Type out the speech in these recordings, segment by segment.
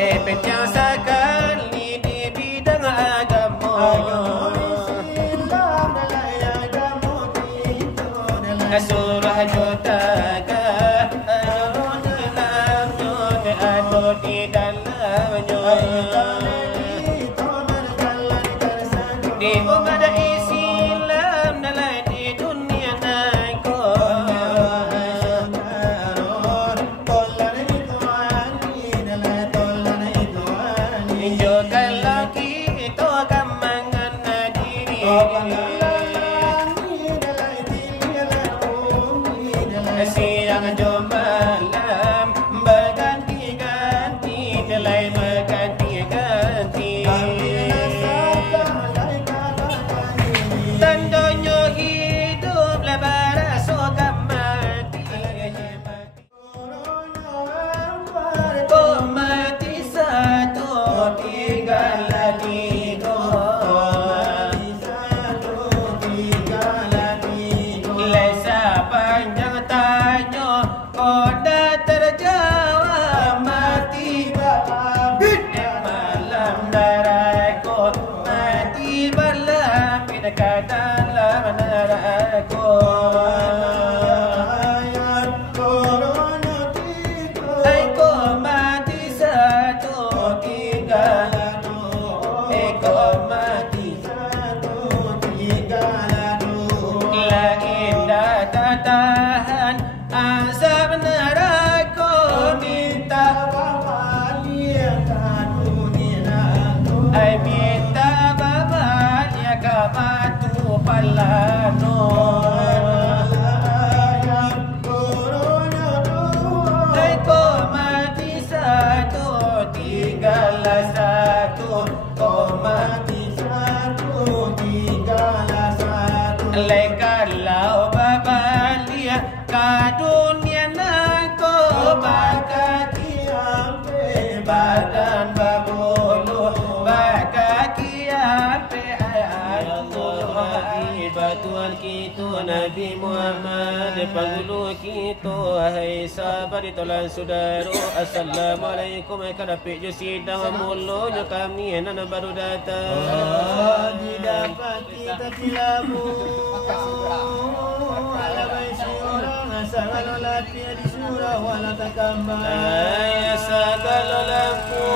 Penting sekali di bidang agama. Surah juta ke di dalamnya di umat Islam dalam di dunia naiko injokanlah kita kamangan diri siang jo malam berganti-ganti delai berganti-ganti tandanya hidup lebar sokan mati oh mati satu tinggal tiga lesa panjang tanya kau dah terjawab mati babit malam darahku mati malam dekat dalam darahku aku mati satu tinggal aku mati satu tinggal la indah tak tahan azab neraka minta bahagia dunia ai minta bahagia kabatu palano ai ko mati satu tinggal satu ko mati satu tinggal satu lekalau babalia ka dunia nako bakaki ampe badan babulu bakaki ampe Allah batuan kita Nabi Muhammad panggulu kita hai sahabat ditolan saudara assalamualaikum kadapik je sidang mulanya kami nan baru datang didapat kita tilamu segala lapia di surah wala takambal ay segala lampu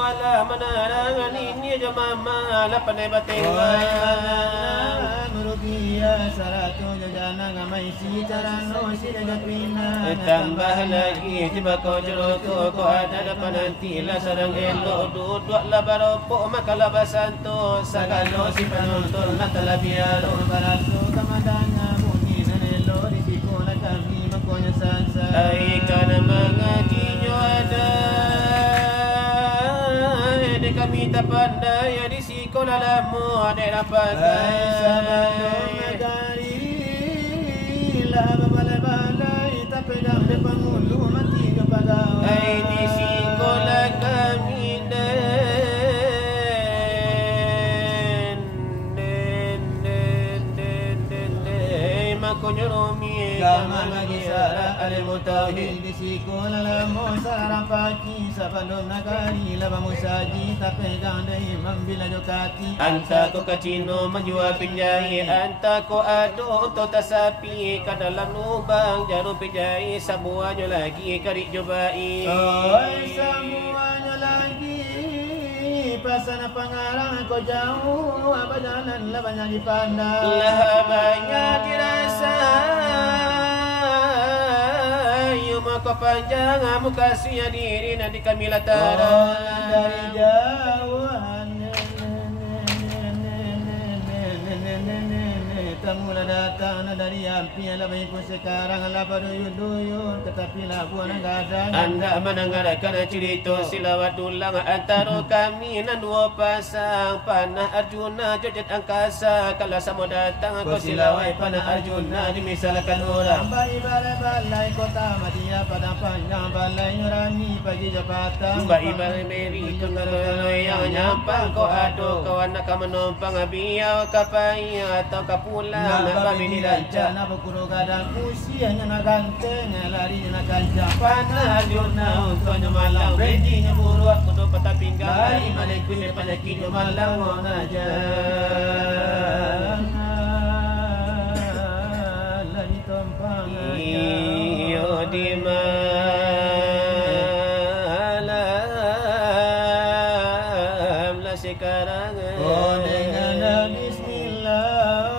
ala menerangan ini je mama la pandai batengan merugia saratu jana ngamai si carano si jagat pina tambah lagi tiba kau jeroko kau ada depan nanti lah sarang elok duduk lah baropok makalah basanto sagalo si penonton nak telah biar barasu kamadanga ai kana mengajinya ada de kami tak pandai di sekolah lama ada dapat dari lah balai tapi dah depan mulu mati kepada ai di sekolah kami makonyomi kama lagi sara ale mutauhid di sekolah lamo sara pagi sabandom nagari laba musaji tapi gandai membila jokati anta ko kacino menjual pinjai anta ko ado untuk tasapi ke dalam lubang jarum pinjai semuanya lagi karik jobai oi semuanya lagi pasana pangarang kau jauh apa jalan lah banyak dipandang lah banyak dirasa yuma kau panjang muka suya diri nanti kami latara dari jauhan kamu lah datang dari api lah baikku sekarang lah berduyun-duyun tetapi lah buah gadang anda mendengarkan cerita silawat dulang antara kami dan dua pasang panah Arjuna jojet angkasa kalau sama datang kau silawai panah Arjuna dimisalkan orang bayi balai kota Madia pada panjang balai nyurani pagi jabatan bayi balai meri kalau yang nyampang kau ado kau anak kau menumpang biar kapai atau kapulang Bini rancang nak berkurung kadang usianya nak ganteng, lari nak kancang panah diurna untuk malam rejinya buruak untuk patah pinggang hari malaiku pada kini malam aja lari tompang iyo di malam lah sekarang dengan bismillah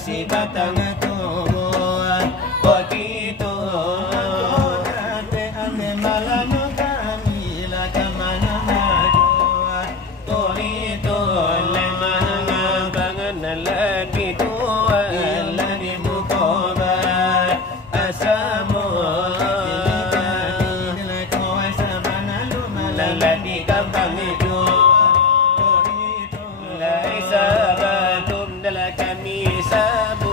si batang tubuh begitu ate ane malam kami la kamana maju torito lemah bangan lagi tua lagi mukoba asamu lagi gampang itu laisa batum dalam kami sabu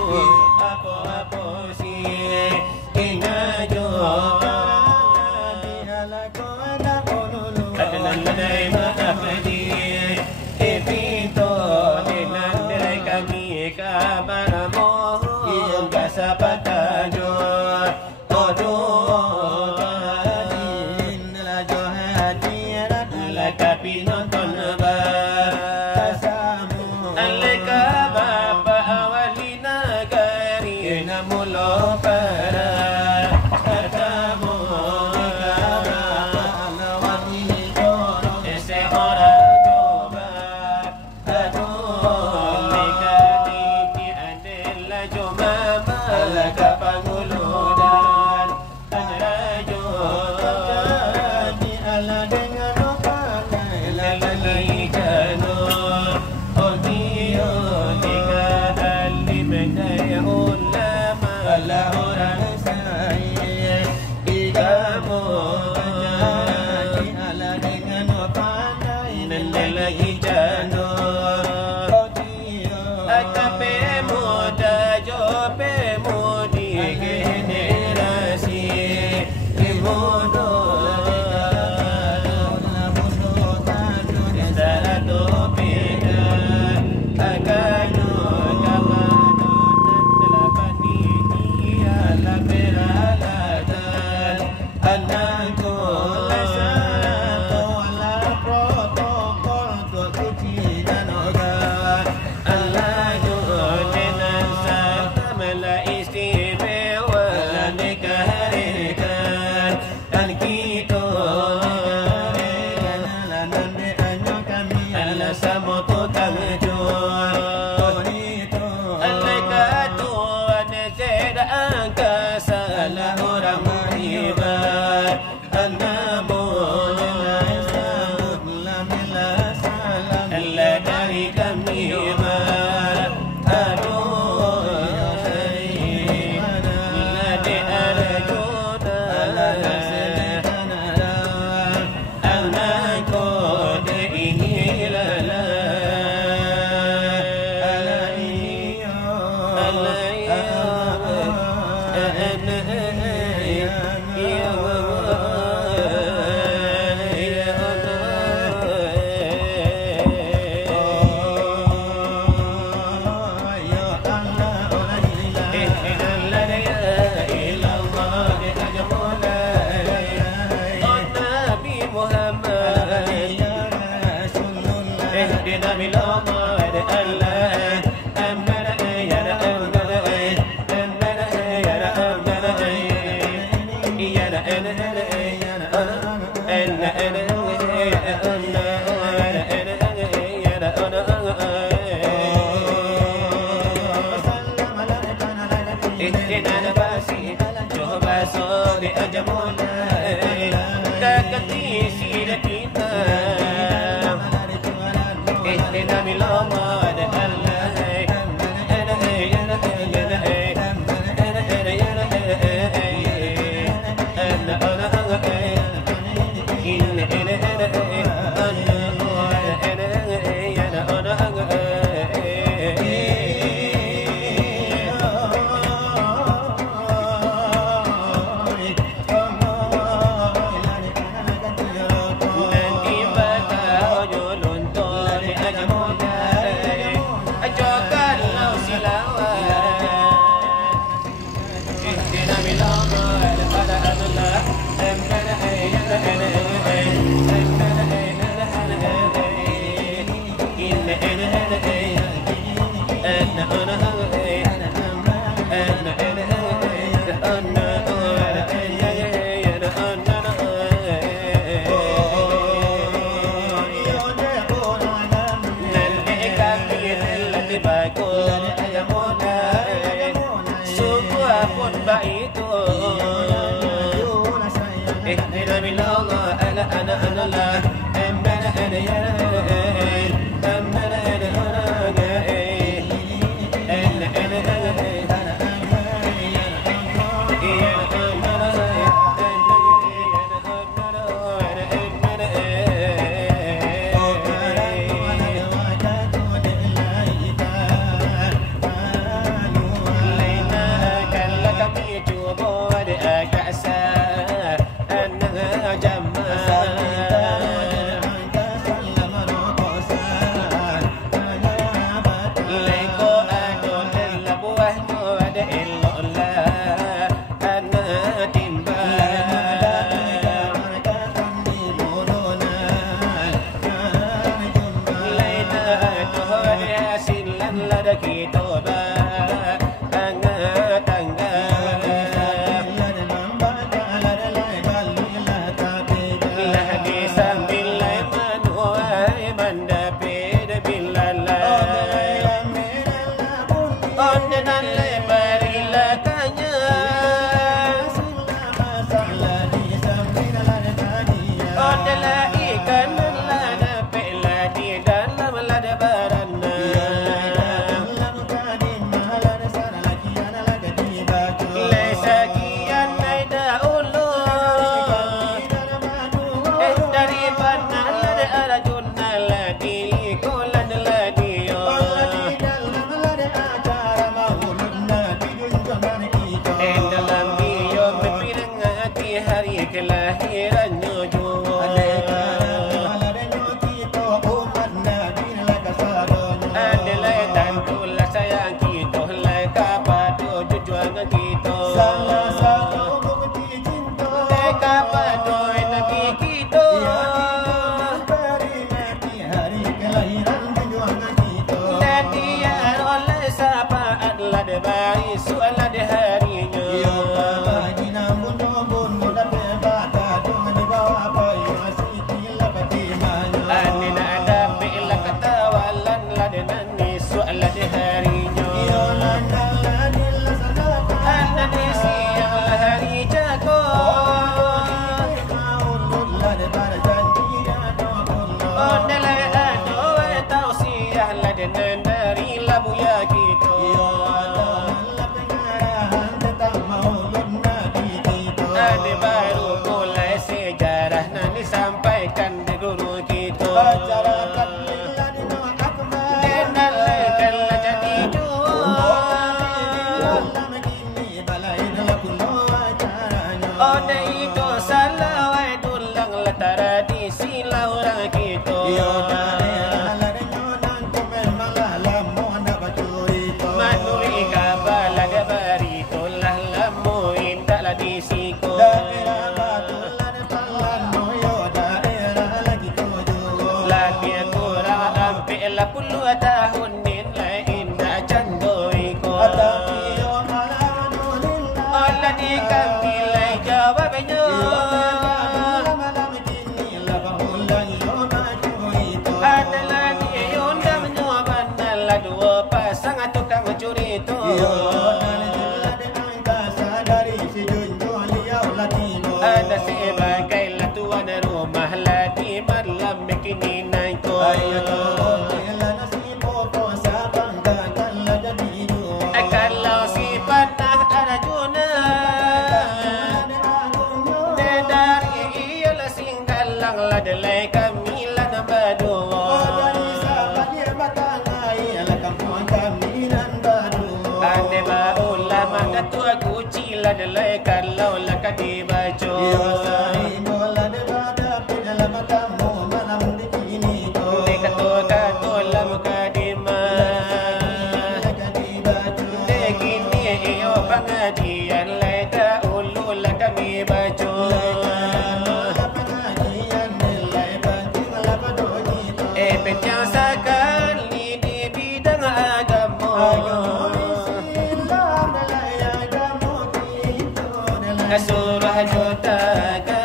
apa si ingajo bihala ko ada bolulu adalah ladai maafdi evito dinan dari kami kabar mohon kasapatajo odo din la jo hati la kapi nonton ba mulo para katamu alawani joro ese ora coba aduh lekati ki adela joma malaka panguludan ajrajo di ala dengan opana lalali jano odio tiga ali menayun Allah orang saya igamu di ala dengan pandai lagi jano akape muda jope mudi generasi limodo mudo tanu desara to pega Oh itu salah wai tulang latara di silau orang kita. Yo daerah ladenyo nan tu memang lah lamu anda bacuri to. Manuri kabala de barito lah lamu indah lah di siko. Daerah batulah de palano yo daerah lagi tuju. Lagi kurang ampe la puluh tahun nin la indah candoi ko. Tapi yo alhamdulillah. Allah di kami lai jawabnya. Ada lagi yunda menyuapan la dua pasang tukang curi tu. Ada sebagai latuan rumah lagi malam kini naik ko. Kalau si panah ada juna dari ialah singgalang la delai kami la nabadu. Ande ba ulama datua kuci la delai kalau la kadi bajo. Kato la mukadima. Dekini iyo pangadian laga ulu la kami bajo. Penyang sekali di bidang agama. Surah jotaka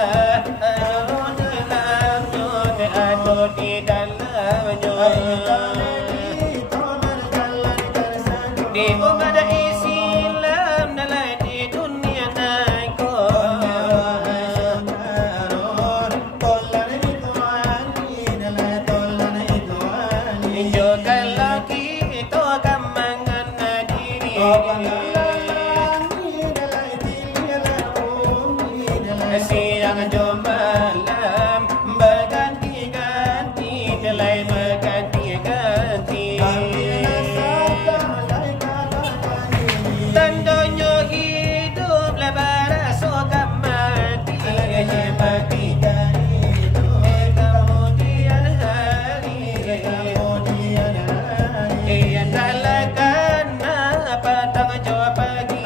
ado di dalamnya. Di umat Islam dalam di dunia naiko. Injokan lagi itu kamangan diri. Siang jom malam berganti-ganti, delai berganti-ganti. Tandanya hidup lebar suka mati. Kemudian hari ia talakan apa tanggung jawab pagi.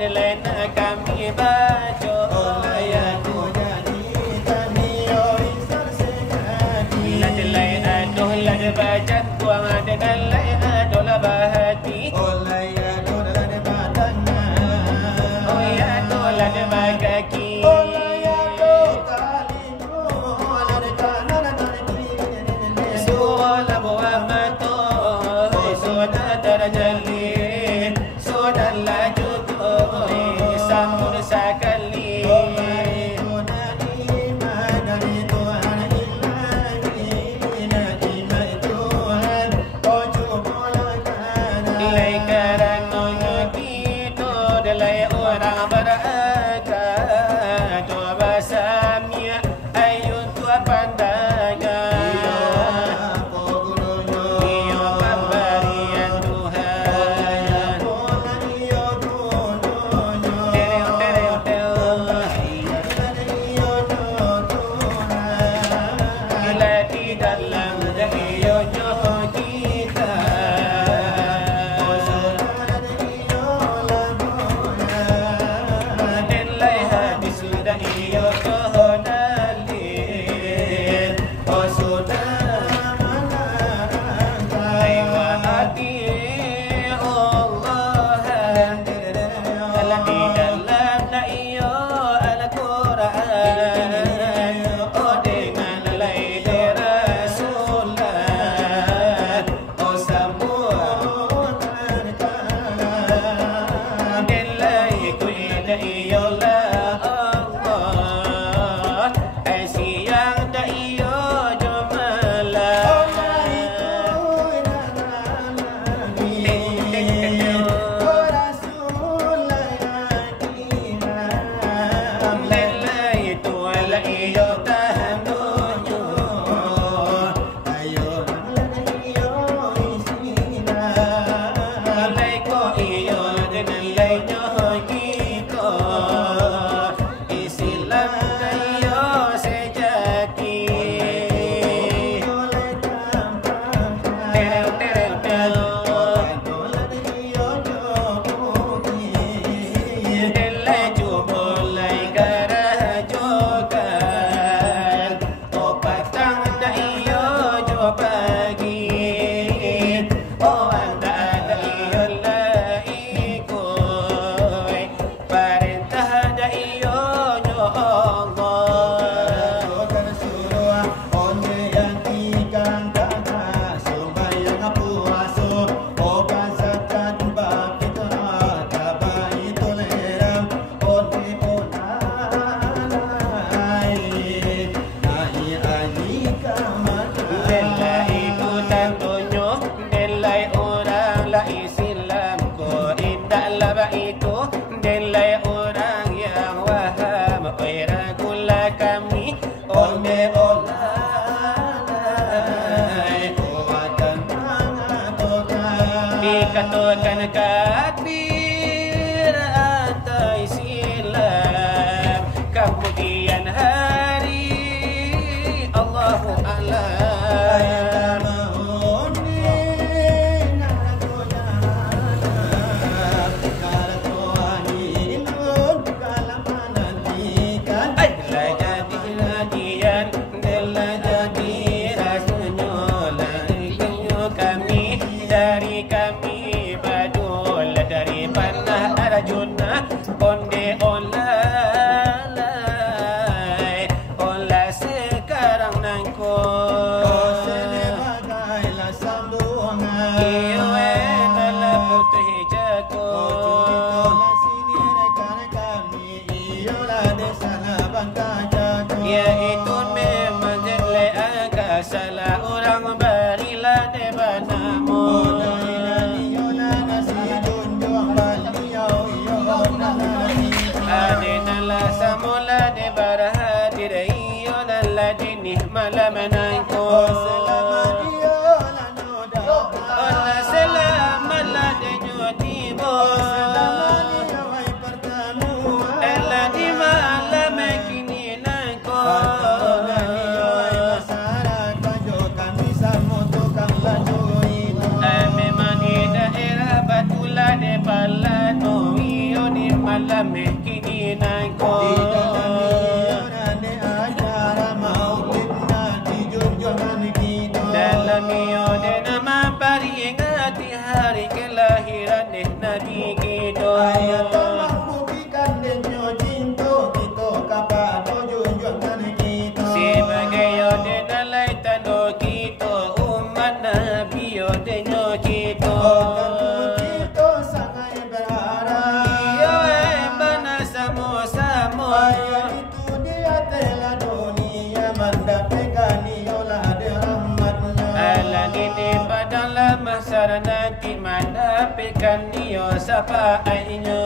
Lena kami baca ayat tu jadi kami isar sejati. Ladlai aduh lad baca tuang ada dalai aduh la bahati. Olai aduh lad badannya. Oh ya tu lad bagaki. Olai aduh kalimu lad kanan dan suala buah mato sudah terjadi sudah laju. Samur sakali Ilai karena gitu Delai orang berakat Coba samia ayun tua pandangan Iyo pemberian Tuhan Bila di dalam dahiyonyo kita Delai habis dahiyo kohonalin Oh sudah malangkai hati Allah Dalam di dalam dahiyo Al-Quran Oh dengan laili Rasulullah Oh sambutan kalam Delai kuida iyolah Allah Ay siyang da iyo jumalah Delai tu ala iyo tahanunyo Alay ko iyo dinalay nyo kita Isilang kayo sejati Terel terel Delay jumulay karajokan O patang na iyo jo pagi O anda da iyo laikoy Parentah da iyo nyo Allah Delai ku tantonyo Delai orang la Islam ko Indah laba itu Delai orang yang waham Oi ragula kami Olme olay Kuatan mengatokan Dikatakan takbir atas Islam Kemudian hari Allahu A'lam Lah jadi lagian Delah jadi rasanya Lagiannya kami Dari kami Badul Dari panah Arjuna Onde olay Olah sekarang nangko Iwe telah putih jago Ya itu memang jelek agak salah orang barilah debanamu Ada malam kini nangko dalam iode nama peringati hari kelahiran Nabi kita. Sebagai iode nalai tanda kita umat Nabi iode nyo kita. Iyo bana sama-sama. Itu dia telah dunia mendapatkan iolah rahmatnya. Ala ini padahlah masyarakat nanti mendapatkan iyo sapaatnya.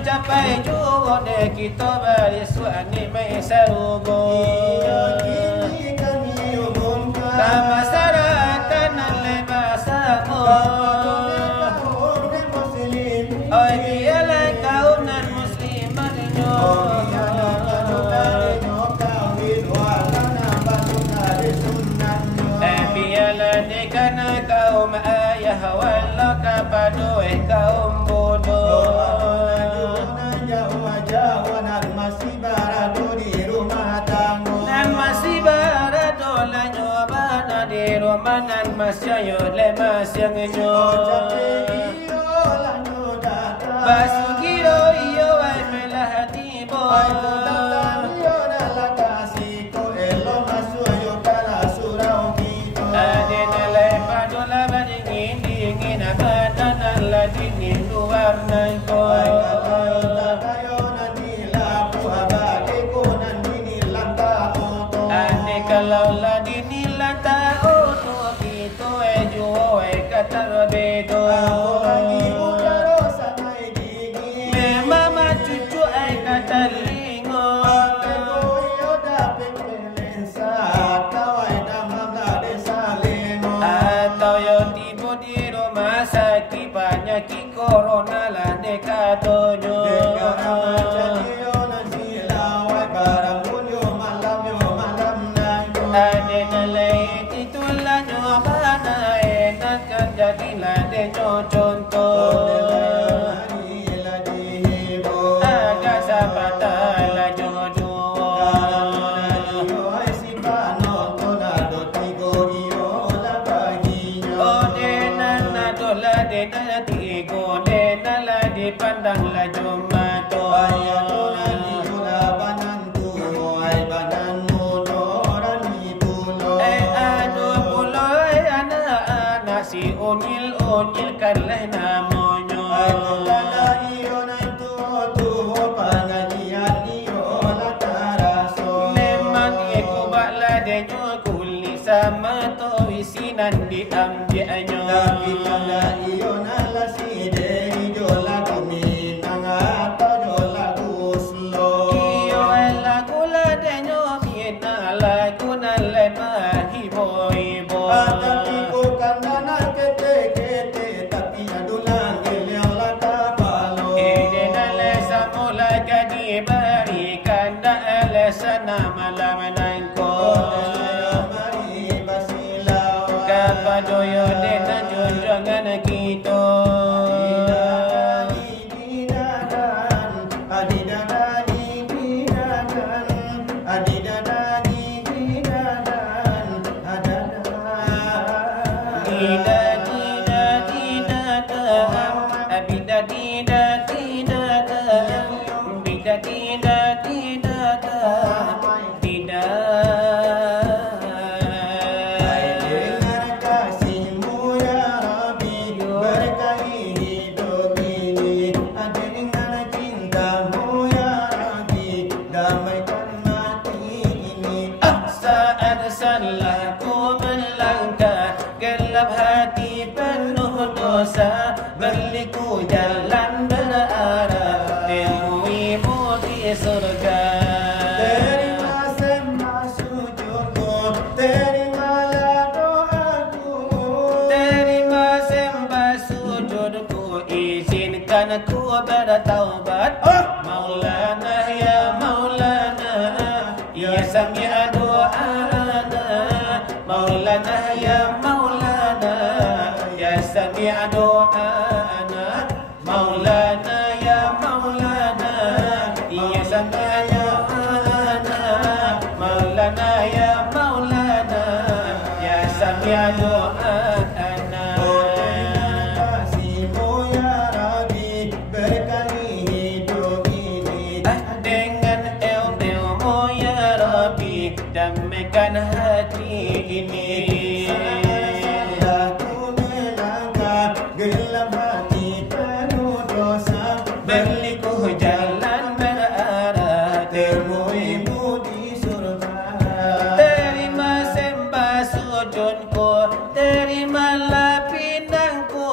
Capai juga deh kita berisuani mai sarugo. Sama saratan lebasamu. Oi biarlah kaum non musliman nyo. Biarlah dekana kaum ayah walau kapado kaum bodoh. Romanan masyayo le masyang nyo basugiro iyo ay melahatibo adenale padola badingin dingin abadanan ladinin luar nangko ane kalau ladinin lantao terbedo memang cucu ai kata lingo atau yo tiba di rumah sakit banyak corona lah nekatonyo ade nalai itulah nyobana jadilah denyo contoh agak sapata la jodoh oh denan adola denan tigo denan la dipandang la jumato si onyil karlah namonyo memang eko bakla denyo kuli sama to isinan diambianyo tapi kada iyo nalasi dei jola kuminang atau jola kuslo iyo lagu la denyo mina lagu nalai mahibo ibo sana malam nangko kapadoyo dena junjungan kita berliku jalan berarah temui di surga. Terima sembah sujudku, terimalah doaku. Terima sembah sujudku, izinkan ku bertaubat. Maulana ya Maulana, ya sami'a doana. Maulana Maulana ya Maulana ya sami'a do'ana. Maulana ya Maulana ya sami'a do'ana. Maulana ya Maulana ya sami'a do'ana. Damaikan hati ini. Aku melangkah gelap hati penuh dosa, berliku jalan berarah temui di surga. Terima sembah sujudku, terimalah pinangku.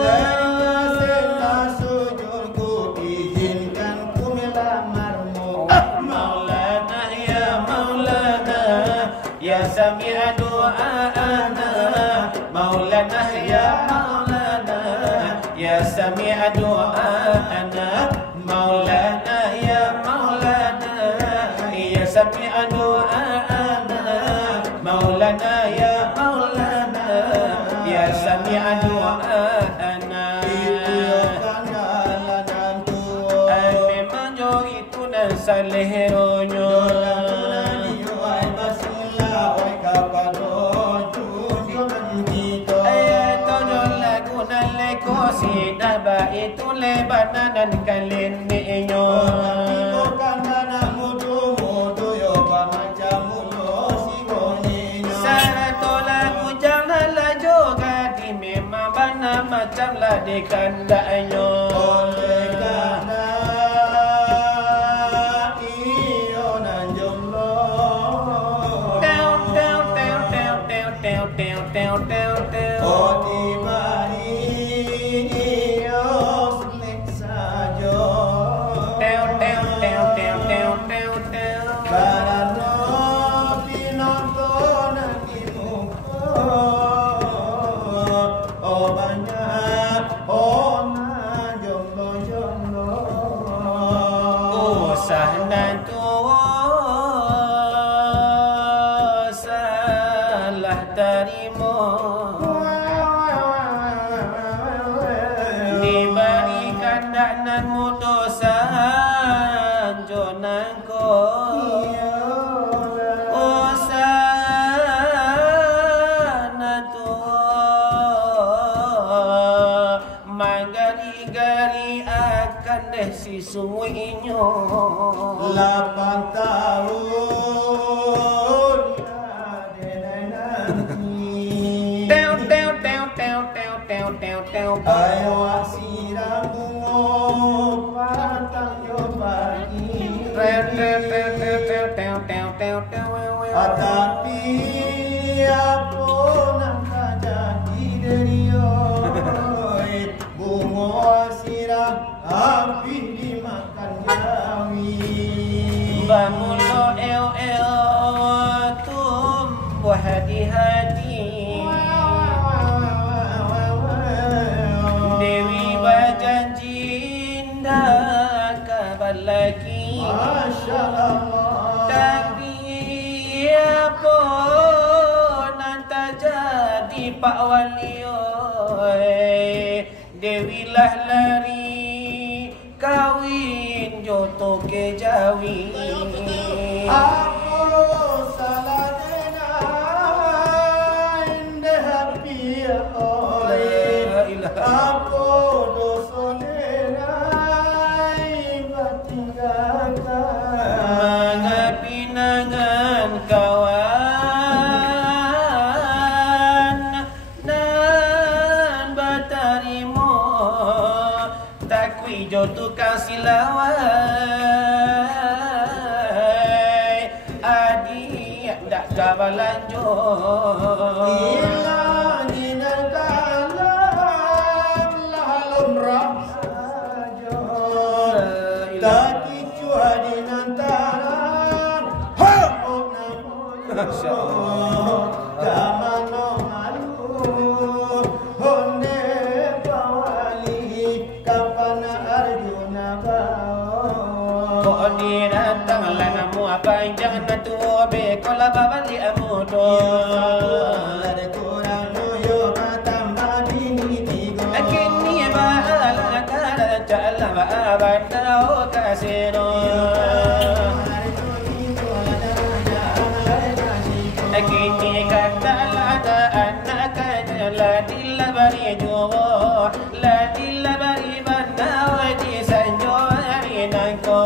Terima sembah sujudku, izinkan ku melamarmu. Maulana ya Maulana ya sami'a do'ana. Maulana ya Maulana ya sami'a do'ana. Maulana ya Maulana ya sami'a do'ana. Maulana ya Maulana ya sami'a do'ana. Itu kandalan tuo, Memang yo itu nan saleheronyo. Sinaba itu lebana dan kalian niinyo. Sarato lagu janganlah juga di memang bana macam lah di kandanyo. Oleh karena iyo nan jomblo. Teo teo teo teo teo teo teo teo teo teo. Oh dibari iyo seleksa jo. Teo teo teo teo teo teo teo. Karena pinonton di muka. Oh banyak orang jomblo-jomblo. Usah nantu salah terima. Diberikan daknanmu dosa jonanku. Magari-gari akan deh si sumuinyo. 8 tahun ada nanti. Teo teo teo teo teo teo teo teo. Ayo siram bungo patang yo pagi. Teo teo teo teo teo teo teo teo teo. Tapi apa nak jadi derio? Bungo siram api dimakan jawi. Bamulo eo eo tumbuh hati-hati. Dewi berjanji ndak kabar lagi. Masya Allah. Tapi apa nanti jadi Pak Wali oi. Dewi lah lari kawin joto ke Jawi. Aku salah dengar indah hati oleh. Aku dosa dengar tinggalkan. Mengapinangan kawan nan batarimo takwi joto kasih lawai adik dak kabalanjut. Ila dinan kalam lalun rasa jor. Tadi cua dinan taran hapok Masya namun Kamano malu honde pawali kapana Arjuna bao. Kok di datang lanamu apa yang jangan tu be kola babali amudo. la dilla bari jowo la dilla bari banna wadi sanjo arinanko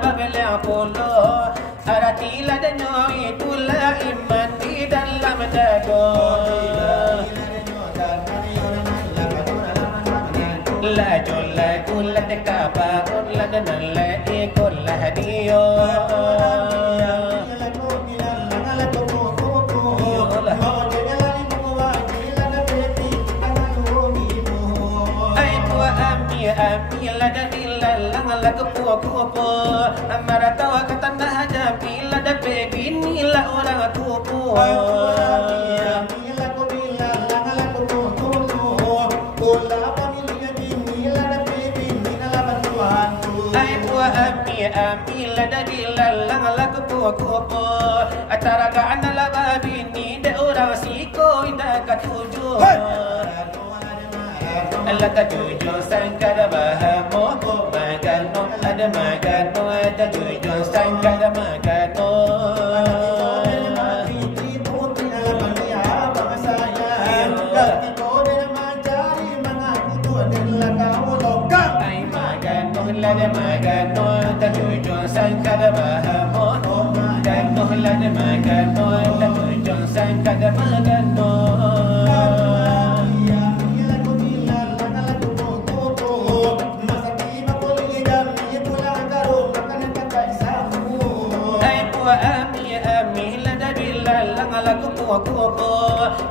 Babele Apollo, Aratila de Noi, Tula Iman di dalam dago. La jola kula de kaba, kula de nala ikola hadio. Ay tua ami la de la kupu amara tawa katanda haja bila da baby nila orang kupu ai tua ami la da bila la kupu atara ka anala baby ni de orang siko inda katuju Allah tajuju sangkara bahamo magano ada magano ada juju sangkara magano lada magano ada juju sangkara bahamo magano lada magano ada juju sangkara magano kupu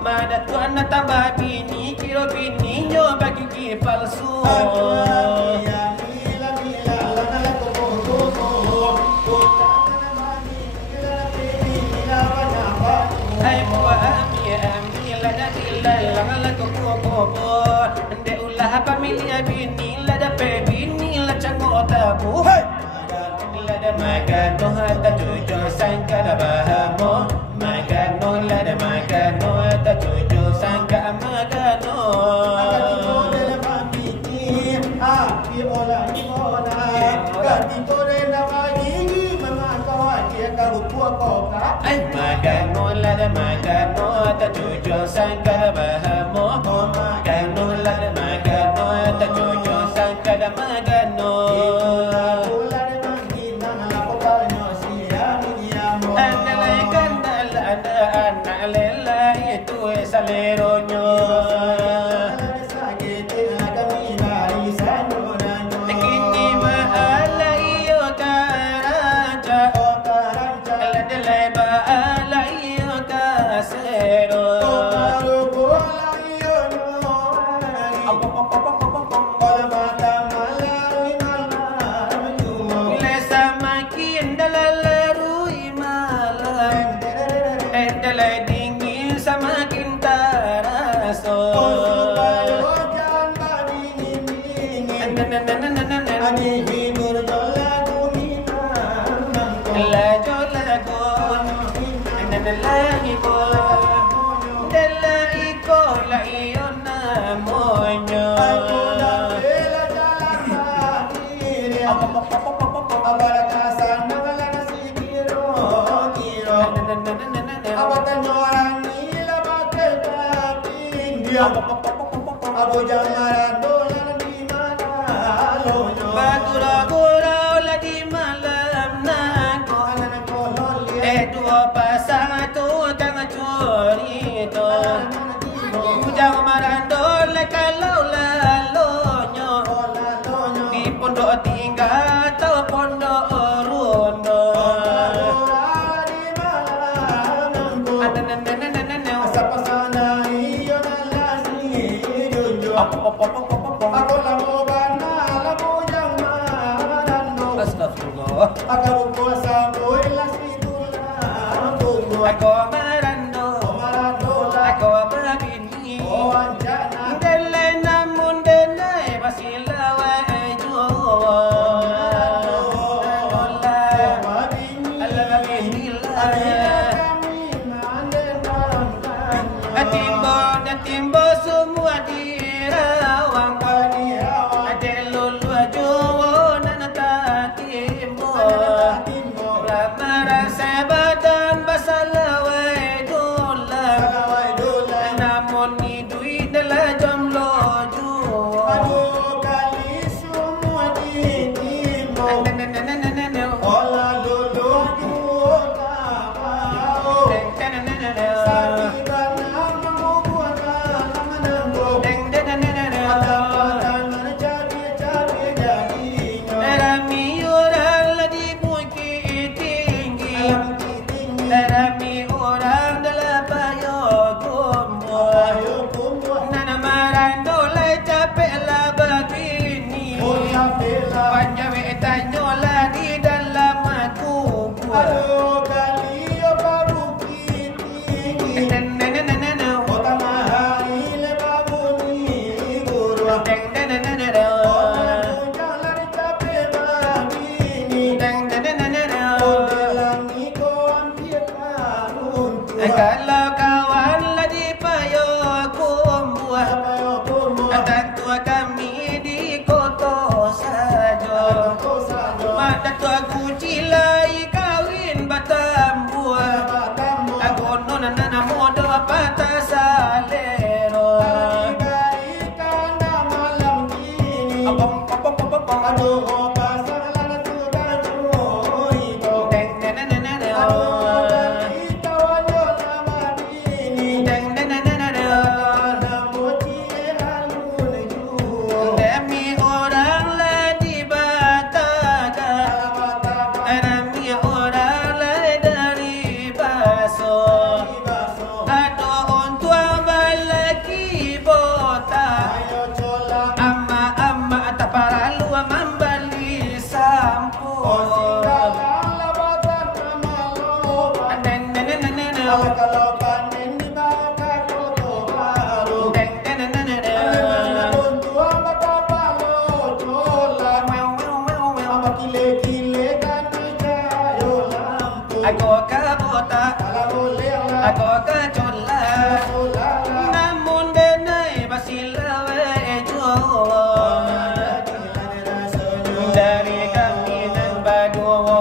mana tuan tambah bini kiro bini nyo bagi ki palsu ai buah ami lada dilal la kupu ande ulah pamilia bini lada pe bini la changota bu lada magano hata jujo sangkara bahamo magano lada magano hata jujo sangkara magano ay magano lada magano hata jujo sangkara bahamo magano lada magano hata jujo sangkara magano Saleronyo Kini maala iyo karaja Aladalay baala iyo kasero Lesa makin dalalaro imalam Dalay dingin samakin taraso Abu Jamaran dolan di mana lonyo Bagura-gura olah di malam nako dua pasang tu tengah curi tu Jamaran dolan kalau lalonyo di pondok tinggal atau pondok rondo Aku lamu bana lamu yang marando Astagfirullah Aku kuasa boilas itulah Aku marando Aku berbini Anjana Delay namun denai basilawa ejo Allah Timbo semua dirawat adalah jomblo jua. Aduh kali semua ditimbang. Olah dulu jua tak mau. Sakit karena membuat dalam menengok. Atapatan menjadi jadinya. Rami orang lagi bukit tinggi. Rami orang dalam payo kumpul. Nana marando lai capek lah begini. Panjawe tanyo lah di dalam kubur. Aduh kali baru tinggi. Kota mahali lepas bunyi guru. Jalan capek begini. Dalam ikon kita untuk. Kalau kawan lah di payo kumpul. Tentu kami di koto saja. Mata tu aku cilai kawin batambu. Aku nona nana modo patah salero. Abang. Aduh pasal tu kan itu. Demi orang lah dibatakan. Demi orang lah dari baso. Ada untuk balaki botak. Amma tak paralu membeli sampo. Kalau panen di bawah koto baru. Untuk apa palo cola. Apa kile-kile kan jayo lampu. Aku kabotak, Kalau boleh aku kacola. Namun denai basilawe jowo. Dari kami dan badowo.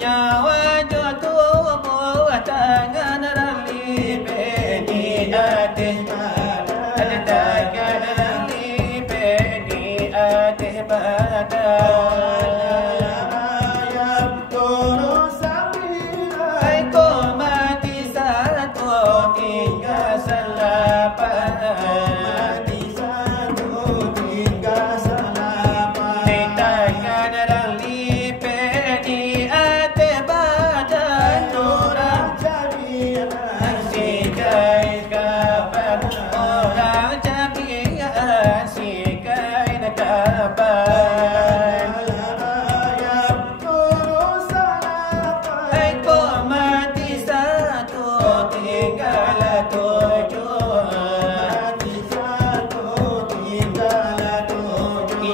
Nyawa jodoh tangan rali beni ate tangan rali beni ate Ayam turun sambil Hai ko mati satu tinggal selapan mati satu tinggal selamat. di tangan rali beni ate badan orang sikai kapan orang cabian sikai kapan Hai ko mati satu tinggal tujuh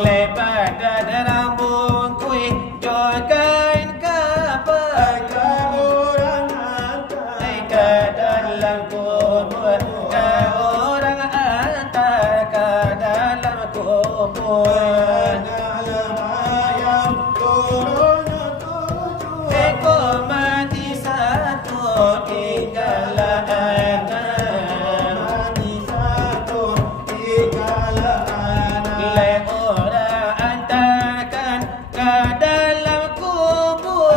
lepas dan rambut kui jokain kapan Hai ke dalam kubur ke orang hantar ke dalam kubur Eko mati satu tinggal anak Le orang hantarkan ke dalam kubur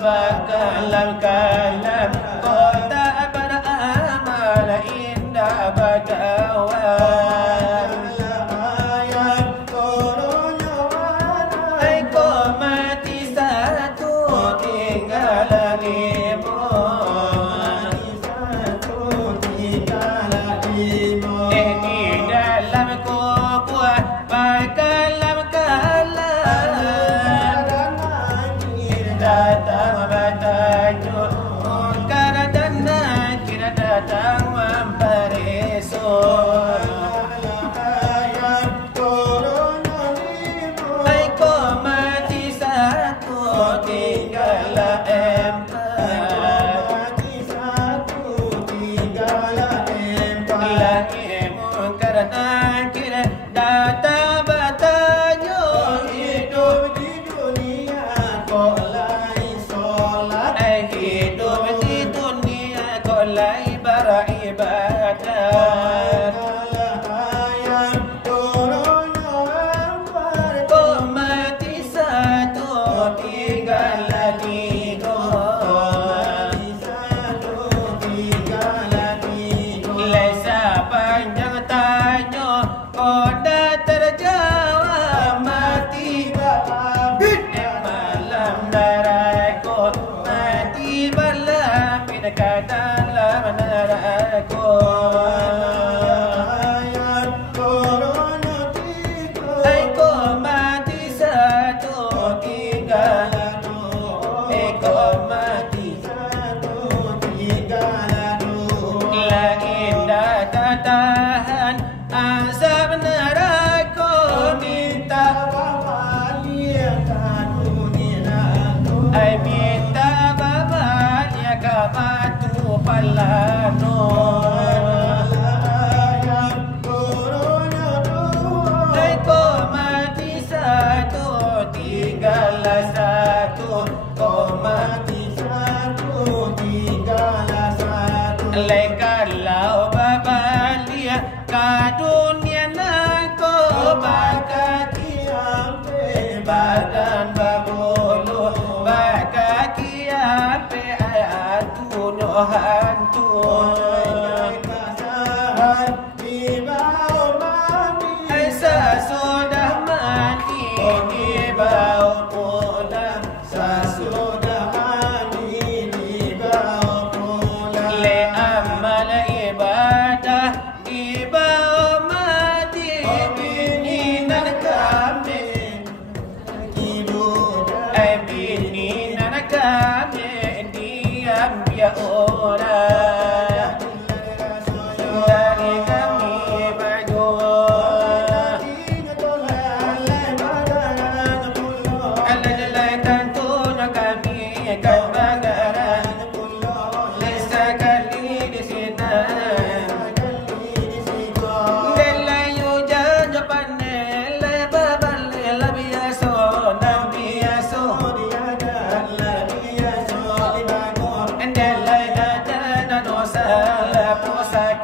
Bakalan kalam kota beramal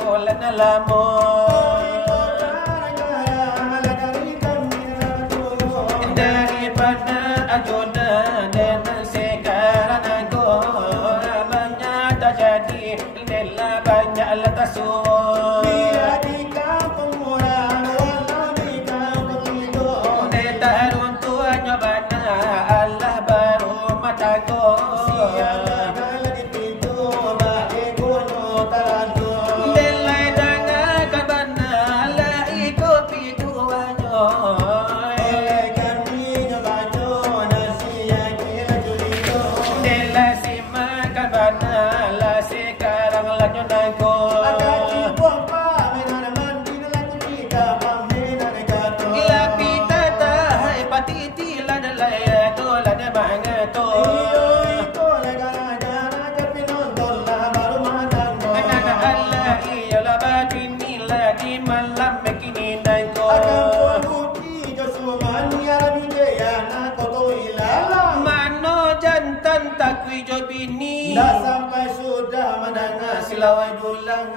kolan alamun daripada ajudan dan sekarang aku namanya tak jadi inilah banyaklah tasuk Biar di kampung murah walau di kampung hidup Neta runtuh nyobana Allah baru mataku Siapa kala di pintu bagi gunung talantu Delai dangan kabana lah ikut pituanyo Oleh kami nyobaco nasi yang kira julido Delai simak kabana lah sekarang lah nyonako Agak cipuang pa Menan mandi dalam kucika Paminan kato Ila pita tahai patiti lah dalai Tola de bangato Ito legara-gara Tapi nonton lah baru matang Anak Allah iyalah batini lagi malam begini nangko Akan putih Josuman Ya Bujaya Nak koto ilalang Mano jantan takwi jobini Dah sampai sudah mendengar silawai dulang